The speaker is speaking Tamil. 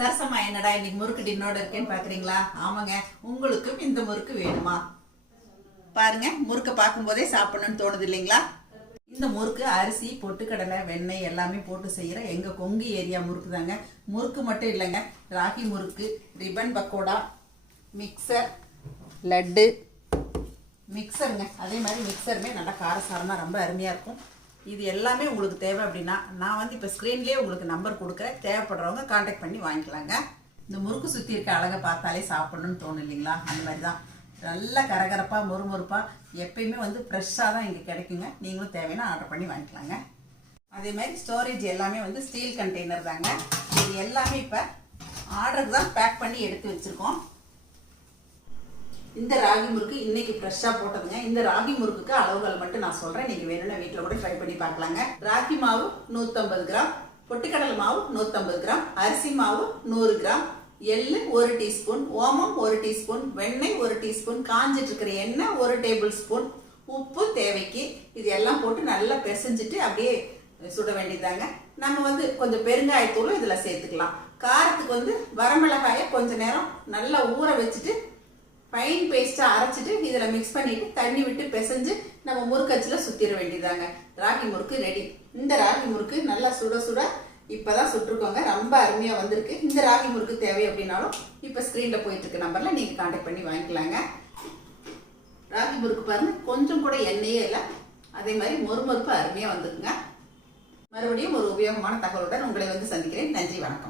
சரசம்மா என்னடா இன்னைக்கு முறுக்கு டின்னோட இருக்கேன்னு பாக்குறீங்களா? ஆமாங்க, உங்களுக்கும் இந்த முறுக்கு வேணுமா? பாருங்க, முறுக்க பார்க்கும்போதே சாப்பிடணும்னு தோணுது இல்லைங்களா? இந்த முறுக்கு அரிசி, பொட்டுக்கடலை, வெண்ணெய் எல்லாமே போட்டு செய்யற எங்க கொங்கு ஏரியா முறுக்கு தாங்க. முறுக்கு மட்டும் இல்லைங்க, ராகி முறுக்கு, ரிப்பன் பக்கோடா, மிக்சர், லட்டு, மிக்சருங்க. அதே மாதிரி மிக்சருமே நல்லா காரசாரமா ரொம்ப அருமையா இருக்கும். இது எல்லாமே உங்களுக்கு தேவை அப்படின்னா நான் வந்து இப்போ ஸ்க்ரீன்லேயே உங்களுக்கு நம்பர் கொடுக்குறேன். தேவைப்படுறவங்க கான்டாக்ட் பண்ணி வாங்கிக்கலாங்க. இந்த முறுக்கு சுற்றி இருக்க அழகை பார்த்தாலே சாப்பிடணும்னு தோணும் இல்லைங்களா? அந்த மாதிரி தான் நல்லா கரகரப்பாக மொறுமொறுப்பாக எப்பயுமே வந்து ஃப்ரெஷ்ஷாக தான் இங்கே கிடைக்குங்க. நீங்களும் தேவைன்னா ஆர்டர் பண்ணி வாங்கிக்கலாங்க. அதே மாதிரி ஸ்டோரேஜ் எல்லாமே வந்து ஸ்டீல் கண்டெய்னர் தாங்க. இது எல்லாமே இப்போ ஆர்டருக்கு தான் பேக் பண்ணி எடுத்து வச்சுருக்கோம். இந்த ராகி முறுக்கு இன்னைக்கு ஃப்ரெஷ்ஷாக போட்டதுங்க. இந்த ராகி முறுக்குக்கு அளவுகள் மட்டும் நான் சொல்கிறேன். நீங்கள் வேணும்னா வீட்டில் கூட ட்ரை பண்ணி பார்க்கலாங்க. ராகி மாவு 150 கிராம், பொட்டுக்கடலை மாவு 150 கிராம், அரிசி மாவு 100 கிராம், எள்ளு 1 டீஸ்பூன், ஓமம் 1 டீஸ்பூன், வெண்ணெய் 1 டீஸ்பூன், காஞ்சிட்டு இருக்கிற எண்ணெய் 1 டேபிள் ஸ்பூன், உப்பு தேவைக்கு. இது எல்லாம் போட்டு நல்லா பிசைஞ்சிட்டு அப்படியே சுட வேண்டியதாங்க. நம்ம வந்து கொஞ்சம் பெருங்காயத்தூளும் இதில் சேர்த்துக்கலாம். காரத்துக்கு வந்து வரமிளகாயை கொஞ்சம் நேரம் நல்லா ஊற வச்சுட்டு ஃபைன் பேஸ்ட்டாக அரைச்சிட்டு இதில் மிக்ஸ் பண்ணிட்டு தண்ணி விட்டு பிசைஞ்சு நம்ம முறுக்கச்சில் சுற்றிட வேண்டியதாங்க. ராகி முறுக்கு ரெடி. இந்த ராகி முறுக்கு நல்லா சுட சுட இப்போதான் சுட்டுருக்கோங்க. ரொம்ப அருமையாக வந்திருக்கு. இந்த ராகி முறுக்கு தேவை அப்படின்னாலும் இப்போ ஸ்க்ரீனில் போயிட்டு இருக்க நம்பரில் நீங்கள் கான்டாக்ட் பண்ணி வாங்கிக்கலாங்க. ராகி முறுக்கு பாருங்க, கொஞ்சம் கூட எண்ணெயே இல்லை. அதே மாதிரி மொறுமொறுப்பு அருமையாக வந்துருக்குங்க. மறுபடியும் ஒரு உபயோகமான தகவலுடன் உங்களை வந்து சந்திக்கிறேன். நன்றி, வணக்கம்.